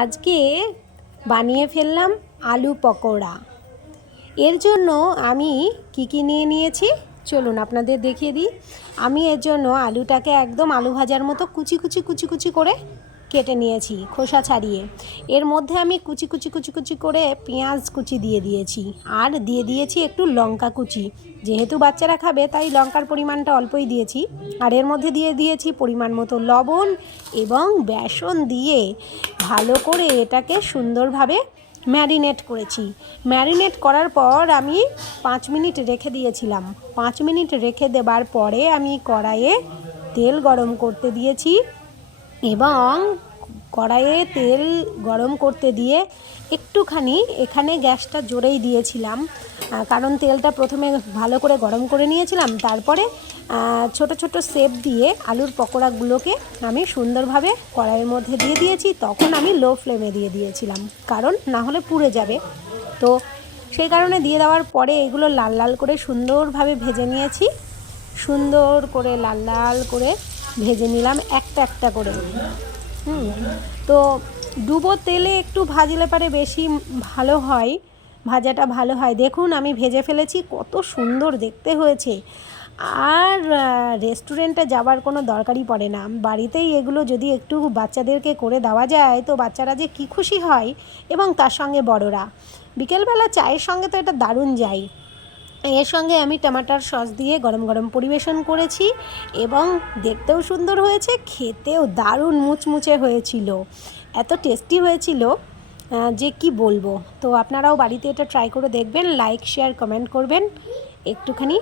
আজকে বানিয়ে ফেললাম আলু পকোড়া। এর জন্য আমি কি নিয়ে নিয়েছি চলুন আপনাদের দেখিয়ে দিই। আমি এর জন্য আলুটাকে একদম আলু ভাজার মতো কুচি কুচি করে কেটে নিয়েছি, খোসা ছাড়িয়ে। এর মধ্যে আমি কুচি কুচি করে পেঁয়াজ কুচি দিয়ে দিয়েছি, আর দিয়ে দিয়েছি একটু লঙ্কা কুচি। যেহেতু বাচ্চারা খাবে তাই লঙ্কার পরিমাণটা অল্পই দিয়েছি। আর এর মধ্যে দিয়ে দিয়েছি পরিমাণ মতো লবণ এবং বেসন দিয়ে ভালো করে এটাকে সুন্দরভাবে ম্যারিনেট করেছি। ম্যারিনেট করার পর আমি 5 মিনিট রেখে দিয়েছিলাম। 5 মিনিট রেখে দেবার পরে আমি কড়াইয়ে তেল গরম করতে দিয়েছি এবং কড়াইয়ে তেল গরম করতে দিয়ে একটুখানি এখানে গ্যাসটা জোরেই দিয়েছিলাম, কারণ তেলটা প্রথমে ভালো করে গরম করে নিয়েছিলাম। তারপরে ছোট ছোট শেপ দিয়ে আলুর পকোড়াগুলোকে আমি সুন্দরভাবে কড়াইয়ের মধ্যে দিয়ে দিয়েছি। তখন আমি লো ফ্লেমে দিয়ে দিয়েছিলাম, কারণ না হলে পুড়ে যাবে। তো সেই কারণে দিয়ে দেওয়ার পরে এগুলো লাল লাল করে সুন্দরভাবে ভেজে নিয়েছি। সুন্দর করে লাল লাল করে ভেজে নিলাম একটা একটা করে। তো ডুবো তেলে একটু ভাজলে পারে বেশি ভালো হয়, ভাজাটা ভালো হয়। দেখুন আমি ভেজে ফেলেছি, কত সুন্দর দেখতে হয়েছে। আর রেস্টুরেন্টে যাবার কোনো দরকারই পড়ে না, বাড়িতেই এগুলো যদি একটু বাচ্চাদেরকে করে দেওয়া যায় তো বাচ্চারা যে কী খুশি হয়, এবং তার সঙ্গে বড়রা। বিকেলবেলা চায়ের সঙ্গে তো এটা দারুণ যায়। এর সঙ্গে আমি টমেটোর সস দিয়ে গরম গরম পরিবেশন করেছি, এবং দেখতেও সুন্দর হয়েছে, খেতেও দারুণ মুচমুচে হয়েছিল। এত টেস্টি হয়েছিল যে কি বলবো। তো আপনারাও বাড়িতে এটা ট্রাই করে দেখবেন, লাইক শেয়ার কমেন্ট করবেন, একটুখানি